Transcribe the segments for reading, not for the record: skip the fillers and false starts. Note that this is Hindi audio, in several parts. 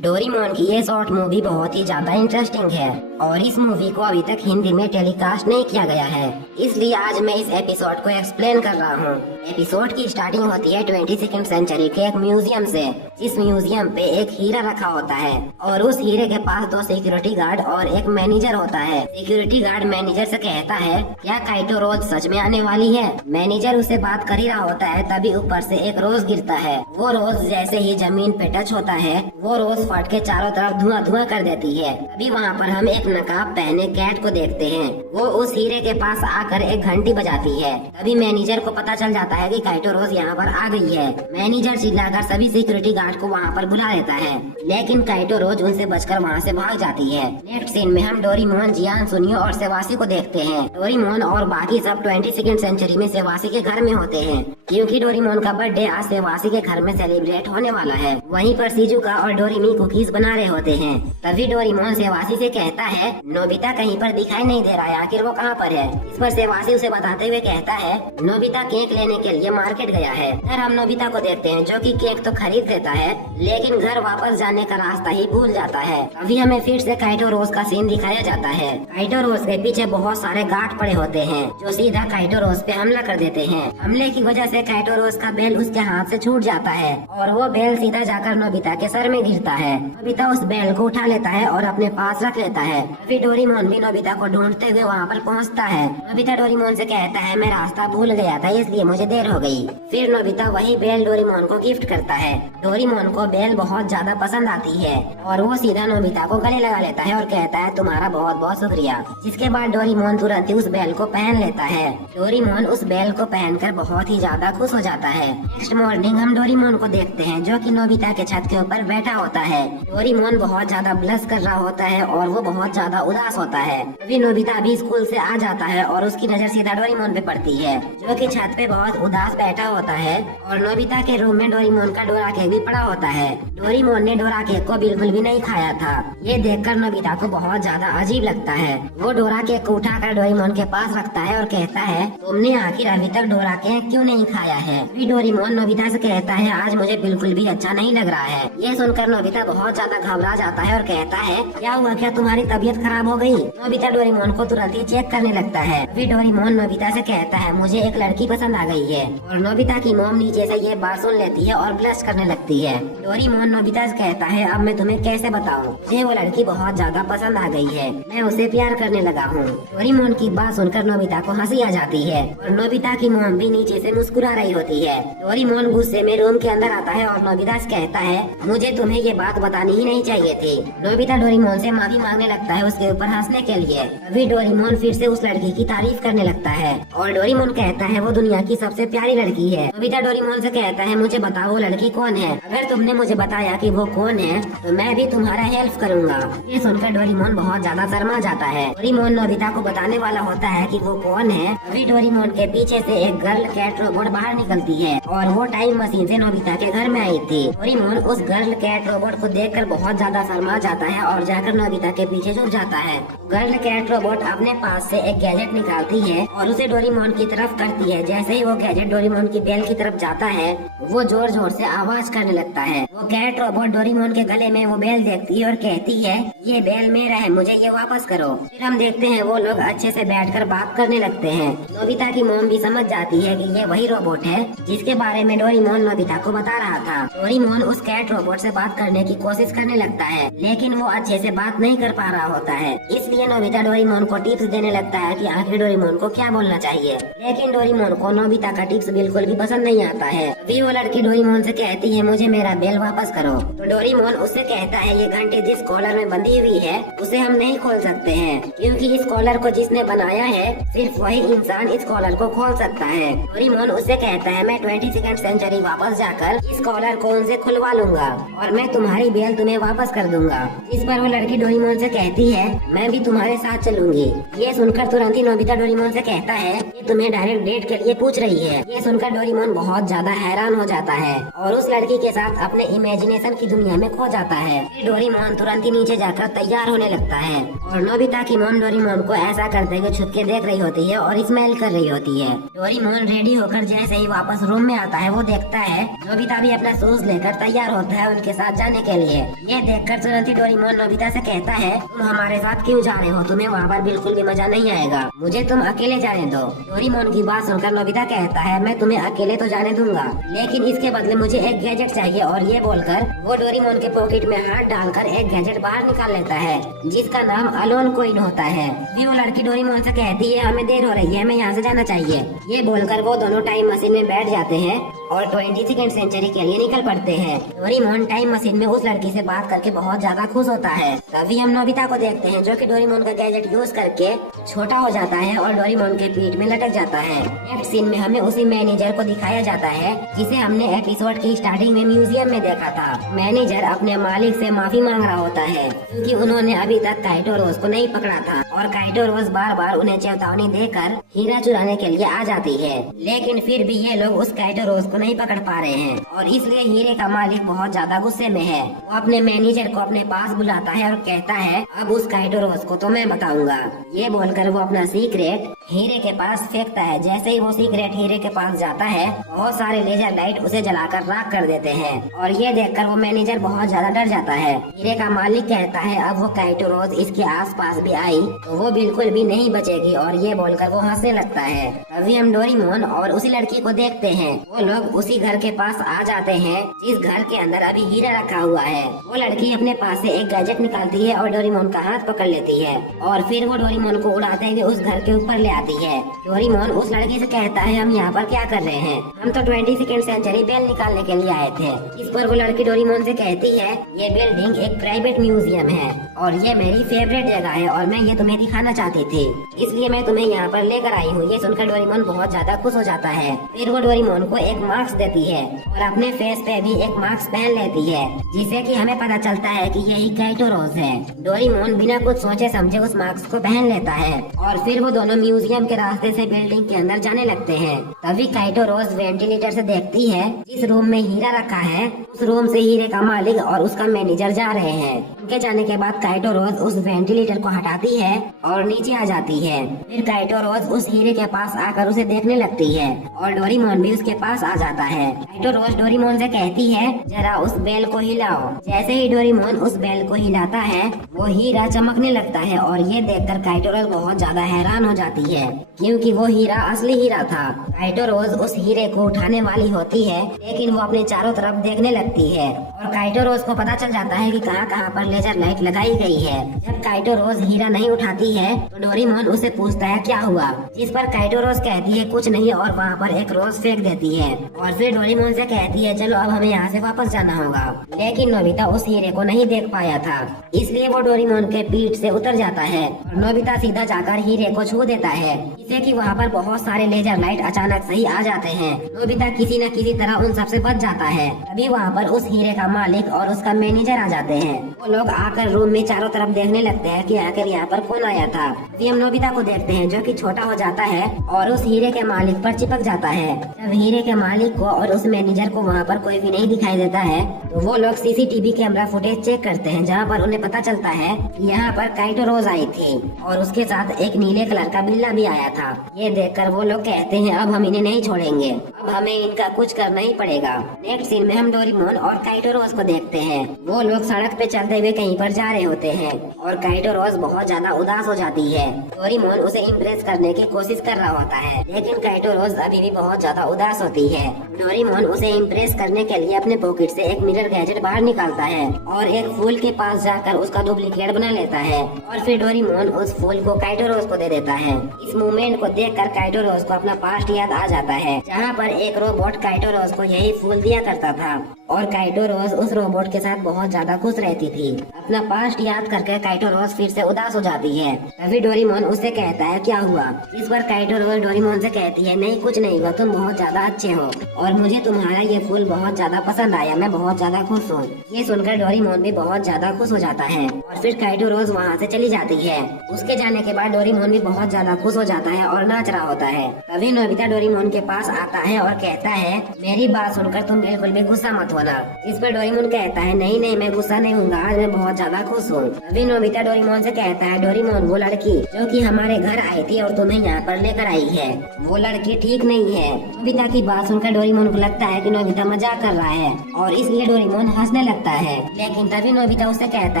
डोरेमोन की ये शॉर्ट मूवी बहुत ही ज्यादा इंटरेस्टिंग है और इस मूवी को अभी तक हिंदी में टेलीकास्ट नहीं किया गया है, इसलिए आज मैं इस एपिसोड को एक्सप्लेन कर रहा हूँ। एपिसोड की स्टार्टिंग होती है 22nd सेंचुरी के एक म्यूजियम से, जिस म्यूजियम पे एक हीरा रखा होता है और उस हीरे के पास 2 सिक्योरिटी गार्ड और एक मैनेजर होता है। सिक्योरिटी गार्ड मैनेजर से कहता है, क्या काइटो रोज सच में आने वाली है? मैनेजर उसे बात कर ही रहा होता है, तभी ऊपर से एक रोज गिरता है। वो रोज जैसे ही जमीन पे टच होता है, वो रोज फट के चारों तरफ धुआं धुआं कर देती है। अभी वहाँ पर हम एक नकाब पहने कैट को देखते हैं। वो उस हीरे के पास आकर एक घंटी बजाती है। तभी मैनेजर को पता चल जाता है कि काइटो रोज यहाँ पर आ गई है। मैनेजर चिल्लाकर सभी सिक्योरिटी गार्ड को वहाँ पर बुला लेता है, लेकिन काइटो रोज उनसे बचकर वहाँ से भाग जाती है। नेक्स्ट सीन में हम डोरेमोन, जियान, सुनियो और सेवासी को देखते हैं। डोरेमोन और बाकी सब 22nd सेंचुरी में सेवासी के घर में होते हैं, क्योंकि डोरेमोन का बर्थडे आज सेवासी के घर में सेलिब्रेट होने वाला है। वहीं पर शिजुका और डोरेमी कुकीज बना रहे होते हैं। तभी डोरेमोन सेवासी से कहता है, नोबिता कहीं पर दिखाई नहीं दे रहा है, आखिर वो कहाँ पर है? इस पर सेवासी उसे बताते हुए कहता है, नोबिता केक लेने के लिए मार्केट गया है। फिर हम नोबिता को देखते हैं, जो कि केक तो खरीद लेता है, लेकिन घर वापस जाने का रास्ता ही भूल जाता है। अभी हमें फिर से काइटो रोज का सीन दिखाया जाता है। काइटो रोज के पीछे बहुत सारे गार्ड पड़े होते हैं, जो सीधा काइटो रोज पे हमला कर देते हैं। हमले की वजह से काइटो रोज का बेल उसके हाथ से छूट जाता है और वो बेल सीधा जाकर नोबिता के सर में गिरता है। नोबिता उस बेल को उठा लेता है और अपने पास रख लेता है। अभी डोरेमोन भी नोबिता को ढूंढते हुए वहाँ पर पहुँचता है। नोबिता डोरेमोन से कहता है, मैं रास्ता भूल गया था, इसलिए मुझे देर हो गई। फिर नोबिता वही बेल डोरेमोन को गिफ्ट करता है। डोरेमोन को बेल बहुत ज्यादा पसंद आती है और वो सीधा नोबिता को गले लगा लेता है और कहता है, तुम्हारा बहुत बहुत शुक्रिया। जिसके बाद डोरेमोन तुरंत ही उस बेल को पहन लेता है। डोरेमोन उस बेल को पहनकर बहुत ही ज्यादा खुश हो जाता है। नेक्स्ट मॉर्निंग हम डोरेमोन को देखते हैं, जो कि नोबिता के छत के ऊपर बैठा होता है। डोरेमोन बहुत ज्यादा ब्लश कर रहा होता है और वो बहुत ज्यादा उदास होता है। अभी नोबिता भी स्कूल से आ जाता है और उसकी नजर सीधा डोरेमोन पे पड़ती है, जो कि छत पे बहुत उदास बैठा होता है। और नोबिता के रूम में डोरेमोन का डोरा केक भी पड़ा होता है। डोरेमोन ने डोरा केक को बिल्कुल भी नहीं खाया था। ये देखकर नोबिता को बहुत ज्यादा अजीब लगता है। वो डोरा केक को उठाकर डोरेमोन के पास रखता है और कहता है, तुमने आखिर अभी तक डोरा केक क्यों नहीं खाया है? अभी डोरेमोन नोबिता से कहता है, आज मुझे बिल्कुल भी अच्छा नहीं लग रहा है। ये सुनकर नोबिता बहुत ज्यादा घबरा जाता है और कहता है, क्या हुआ, क्या तुम्हारी तबीयत खराब हो गई? नोबिता डोरेमोन को तुरंत ही चेक करने लगता है। अभी डोरेमोन नोबिता से कहता है, मुझे एक लड़की पसंद आ गई है। और नोबिता की मॉम नीचे से ये बात सुन लेती है और ब्लश करने लगती है। डोरेमोन नोबिता से कहता है, अब मैं तुम्हें कैसे बताऊं, मुझे वो लड़की बहुत ज्यादा पसंद आ गई है, मैं उसे प्यार करने लगा हूँ। डोरेमोन की बात सुनकर नोबिता को हंसी आ जाती है और नोबिता की मॉम भी नीचे से मुस्कुरा रही होती है। डोरेमोन गुस्से में रूम के अंदर आता है और नोबिता से कहता है, मुझे तुम्हें ये बात बतानी ही नहीं चाहिए थी। नोबिता डोरेमोन से माफी मांगने लगता है उसके ऊपर हंसने के लिए। अभी डोरेमोन फिर से उस लड़की की तारीफ करने लगता है और डोरेमोन कहता है, वो दुनिया की सबसे प्यारी लड़की है। नोबिता डोरेमोन से कहता है, मुझे बताओ वो लड़की कौन है? अगर तुमने मुझे बताया कि वो कौन है तो मैं भी तुम्हारा हेल्प करूंगा। ये सुनकर डोरेमोन बहुत ज्यादा शर्मा जाता है। डोरेमोन नोबिता को बताने वाला होता है कि वो कौन है। अभी डोरेमोन के पीछे से एक गर्ल कैट रोबोट बाहर निकलती है और वो टाइम मशीन से नोबिता के घर में आई थी। डोरेमोन उस गर्ल कैट रोबोट को देखकर बहुत ज्यादा शर्मा जाता है और जाकर नोबिता के पीछे झुक जाता है। गर्ल कैट रोबोट अपने पास से एक गैजेट निकालती है और उसे डोरेमोन की तरफ करती है। जैसे ही वो गैजेट डोरेमोन की बेल की तरफ जाता है, वो जोर जोर से आवाज करने लगता है। वो कैट रोबोट डोरेमोन के गले में वो बेल देखती है और कहती है, ये बेल मेरा है, मुझे ये वापस करो। फिर हम देखते हैं वो लोग अच्छे से बैठकर बात करने लगते हैं। नोबिता की मॉम भी समझ जाती है कि ये वही रोबोट है जिसके बारे में डोरेमोन नोबिता को बता रहा था। डोरेमोन उस कैट रोबोट से बात करने की कोशिश करने लगता है, लेकिन वो अच्छे से बात नहीं कर पा रहा होता है। इसलिए नोबिता डोरेमोन को टिप्स देने लगता है कि आखिर डोरेमोन को क्या बोलना चाहिए। लेकिन डोरेमोन को नोबिता का टिप्स बिल्कुल भी पसंद नहीं आता है। अभी वो लड़की डोरेमोन से कहती है, मुझे मेरा बेल वापस करो। तो डोरेमोन उससे कहता है, ये घंटी जिस कॉलर में बंधी हुई है उसे हम नहीं खोल सकते हैं, क्योंकि इस कॉलर को जिसने बनाया है सिर्फ वही इंसान इस कॉलर को खोल सकता है। डोरेमोन उससे कहता है, मैं 22nd सेंचुरी वापस जाकर इस कॉलर को उनसे खुलवा लूंगा और मैं तुम्हारी बेल तुम्हें वापस कर दूंगा। इस पर वो लड़की डोरेमोन से कहती है, मैं भी तुम्हारे साथ चलूंगी। ये सुनकर तुरंत ही नोबिता डोरेमोन से कहता है, तुम्हें डायरेक्ट डेट के लिए पूछ रही है। ये सुनकर डोरेमोन बहुत ज्यादा हैरान हो जाता है और उस लड़की के साथ अपने इमेजिनेशन की दुनिया में खो जाता है। फिर डोरेमोन तुरंत ही नीचे जाकर तैयार होने लगता है और नोबिता की मॉम डोरेमोन को ऐसा करते हुए छुप के देख रही होती है और स्माइल कर रही होती है। डोरेमोन रेडी होकर जैसे ही वापस रूम में आता है वो देखता है नोबिता भी अपना शूज लेकर तैयार होता है उनके साथ जाने के लिए। ये देखकर तुरंत ही डोरेमोन नोबिता से कहता है तुम हमारे साथ क्यों जा रहे हो, तुम्हें वहाँ पर बिल्कुल भी मजा नहीं आएगा, मुझे तुम अकेले जाने दो। डोरेमोन की बात सुनकर नोबिता कहता है मैं तुम्हें अकेले तो जाने दूंगा, लेकिन इसके बदले मुझे एक गैजेट चाहिए। और ये बोलकर वो डोरेमोन के पॉकेट में हाथ डालकर एक गैजेट बाहर निकाल लेता है जिसका नाम अलोन कॉइन होता है। फिर वो लड़की डोरेमोन से कहती है हमें देर हो रही है, हमें यहाँ से जाना चाहिए। ये बोलकर वो दोनों टाइम मशीन में बैठ जाते हैं और 22वीं सेंचुरी के लिए निकल पड़ते हैं। डोरेमोन टाइम मशीन में उस लड़की से बात करके बहुत ज्यादा खुश होता है। तभी हम नोबिता को देखते हैं जो कि डोरेमोन का गैजेट यूज करके छोटा हो जाता है और डोरेमोन के पीठ में लटक जाता है। नेक्स्ट सीन में हमें उसी मैनेजर को दिखाया जाता है जिसे हमने एपिसोड की स्टार्टिंग में म्यूजियम में देखा था। मैनेजर अपने मालिक से माफी मांग रहा होता है क्योंकि उन्होंने अभी तक काइटो रोज को नहीं पकड़ा था और काइटो रोज बार बार उन्हें चेतावनी देकर हीरा चुराने के लिए आ जाती है, लेकिन फिर भी ये लोग उस काइटो रोज को नहीं पकड़ पा रहे हैं और इसलिए हीरे का मालिक बहुत ज्यादा गुस्से में है। वो अपने मैनेजर को अपने पास बुलाता है और कहता है अब उस काइटो रोज को तो मैं बताऊंगा। ये बोलकर वो अपना सीक्रेट हीरे के पास फेंकता है। जैसे ही वो सीक्रेट हीरे के पास जाता है बहुत सारे लेजर लाइट उसे जलाकर राख कर देते हैं और ये देखकर वो मैनेजर बहुत ज्यादा डर जाता है। हीरे का मालिक कहता है अब वो काइटो रोज इसके आसपास भी आई तो वो बिल्कुल भी नहीं बचेगी और ये बोलकर वो हंसने लगता है। तभी हम डोरेमोन और उसी लड़की को देखते हैं। वो लोग उसी घर के पास आ जाते हैं जिस घर के अंदर अभी हीरा रखा हुआ है। वो लड़की अपने पास से एक गैजेट निकालती है और डोरेमोन का हाथ पकड़ लेती है और फिर वो डोरेमोन को उड़ाते हुए उस घर के ऊपर ले आती है। डोरेमोन उस लड़की से कहता है हम यहाँ पर क्या कर रहे हैं, हम तो 22वीं सेंचुरी बेल निकालने के लिए आए थे। इस पर वो लड़की डोरेमोन से कहती है ये बिल्डिंग एक प्राइवेट म्यूजियम है और ये मेरी फेवरेट जगह है और मैं ये तुम्हें दिखाना चाहती थी, इसलिए मैं तुम्हें यहाँ पर लेकर आई हूँ। ये सुनकर डोरेमोन बहुत ज्यादा खुश हो जाता है। फिर वो डोरेमोन को एक मास्क देती है और अपने फेस पे भी एक मास्क पहन लेती है जिससे कि हमें पता चलता है कि यही काइटो रोज है। डोरेमोन बिना कुछ सोचे समझे उस मास्क को पहन लेता है और फिर वो दोनों म्यूजियम के रास्ते से बिल्डिंग के अंदर जाने लगते हैं। तभी काइटो रोज वेंटिलेटर से देखती है जिस रूम में हीरा रखा है उस रूम से हीरे का मालिक और उसका मैनेजर जा रहे हैं। उनके जाने के बाद काइटो रोज उस वेंटिलेटर को हटाती है और नीचे आ जाती है। फिर काइटो रोज उस हीरे के पास आकर उसे देखने लगती है और डोरेमोन भी उसके पास आ जाता है। काइटो रोज डोरेमोन से कहती है जरा उस बेल को हिलाओ। जैसे ही डोरेमोन उस बेल को हिलाता है वो हीरा चमकने लगता है और ये देखकर काइटो रोज बहुत ज्यादा हैरान हो जाती है क्योंकि वो हीरा असली हीरा था। काइटो रोज उस हीरे को उठाने वाली होती है लेकिन वो अपने चारों तरफ देखने लगती है और काइटो रोज को पता चल जाता है कि कहां कहां पर लेजर लाइट लगाई गई है। जब काइटो रोज हीरा नहीं उठाती है तो डोरेमोन उसे पूछता है क्या हुआ, जिस पर काइटो रोज कहती है कुछ नहीं और वहाँ पर एक रोज फेंक देती है और फिर डोरेमोन से कहती है चलो अब हमें यहाँ से वापस जाना होगा। लेकिन नोबिता उस हीरे को नहीं देख पाया था इसलिए वो डोरेमोन के पीठ से उतर जाता है और नोबिता सीधा जाकर हीरे को छू देता है जिससे कि वहाँ पर बहुत सारे लेजर लाइट अचानक से ही आ जाते हैं। नोबिता किसी न किसी तरह उन सबसे बच जाता है। तभी वहाँ पर उस हीरे का मालिक और उसका मैनेजर आ जाते हैं। वो लोग आकर रूम में चारों तरफ देखने लगते हैं कि आखिर यहाँ पर कौन आया था। तभी हम नोबिता को देखते हैं जो कि छोटा हो जाता है और उस हीरे के मालिक पर चिपक जाता है। जब हीरे के मालिक को और उस मैनेजर को वहाँ पर कोई भी नहीं दिखाई देता है तो वो लोग सीसीटीवी कैमरा फुटेज चेक करते हैं जहाँ पर उन्हें पता चलता है कि यहाँ पर काइटो रोज आई थी और उसके साथ एक नीले कलर का बिल्ला भी आया था। ये देखकर वो लोग कहते हैं अब हम इन्हें नहीं छोड़ेंगे, अब हमें इनका कुछ करना ही पड़ेगा। नेक्स्ट सीन में हम डोरेमोन और काइटो रोज को देखते हैं। वो लोग सड़क पे चलते हुए कहीं पर जा रहे होते हैं और काइटो रोज बहुत ज्यादा उदास हो जाती है। डोरेमोन उसे इम्प्रेस करने की कोशिश कर रहा होता है लेकिन काइटो रोज अभी भी बहुत ज्यादा उदास होती है। डोरेमोन उसे इम्प्रेस करने के लिए अपने पॉकेट से एक मिरर गैजेट बाहर निकालता है और एक फूल के पास जाकर उसका डुप्लीकेट बना लेता है और फिर डोरेमोन उस फूल को काइटो रोज को दे देता है। इस मूवमेंट को देखकर काइटो रोज को अपना पास्ट याद आ जाता है जहाँ पर एक रोबोट काइटो रोज को यही फूल दिया करता था और काइटो रोज उस रोबोट के साथ बहुत ज्यादा खुश रहती थी। अपना पास्ट याद करके काइटो रोज फिर से उदास हो जाती है। तभी डोरेमोन उससे कहता है क्या हुआ, इस पर काइटो रोज डोरेमोन से कहती है नहीं कुछ नहीं हुआ, तुम बहुत ज्यादा अच्छे हो और मुझे तुम्हारा ये फूल बहुत ज्यादा पसंद आया, मैं बहुत ज्यादा खुश हूँ। ये सुनकर डोरेमोन भी बहुत ज्यादा खुश हो जाता है और फिर काइटो रोज वहाँ से चली जाती है। उसके जाने के बाद डोरेमोन भी बहुत ज्यादा खुश हो जाता है और नाच रहा होता है। तभी नोबिता डोरेमोन के पास आता है और कहता है मेरी बात सुनकर तुम बिल्कुल भी गुस्सा मत होना। इस पर डोरेमोन कहता है नहीं नहीं मैं गुस्सा नहीं हूँ, आज मैं बहुत ज्यादा खुश हूँ। तभी नोबिता डोरेमोन से कहता है डोरेमोन वो लड़की जो कि हमारे घर आई थी और तुम्हें यहाँ पर लेकर आई है, वो लड़की ठीक नहीं है। नोबिता की बात सुनकर डोरेमोन को लगता है कि नोबिता मजाक कर रहा है और इसलिए डोरेमोन हंसने लगता है। लेकिन तभी नोबिता उससे कहता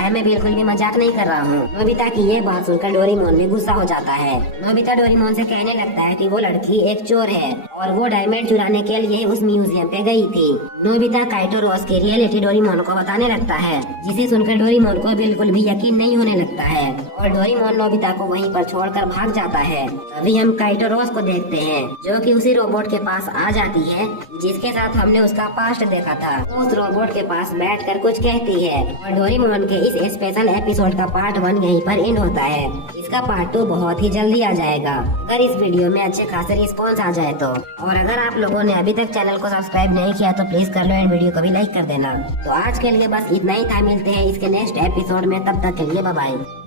है मैं बिल्कुल भी मजाक नहीं कर रहा हूँ। नोबिता की ये बात सुनकर डोरेमोन भी गुस्सा हो जाता है। नोबिता डोरेमोन से कहने लगता है कि वो लड़की एक चोर है और वो डायमंड चुराने के लिए उस म्यूजियम पे गई थी। नोबिता काइटो रोज की रियलिटी डोरेमोन को बताने लगता है, जिसे सुनकर डोरेमोन को बिल्कुल भी यकीन नहीं होने लगता है और डोरेमोन नोबिता को वहीं पर छोड़कर भाग जाता है। अभी हम काइटो रोज को देखते हैं जो कि उसी रोबोट के पास आ जाती है जिसके साथ हमने उसका पास्ट देखा था। उस रोबोट के पास बैठकर कुछ कहती है और डोरेमोन के इस स्पेशल एपिसोड का पार्ट 1 यहीं पर एंड होता है। इसका पार्ट 2 बहुत ही जल्दी आ जाएगा अगर इस वीडियो में अच्छे खासे रिस्पॉन्स आ जाए तो। और अगर आप लोगों ने अभी तक चैनल को सब्सक्राइब नहीं किया तो प्लीज कर लो एंड वीडियो को भी लाइक कर देना। तो आज के लिए बस इतना ही था, मिलते हैं इसके नेक्स्ट एपिसोड में, तब तक के लिए बाय बाय।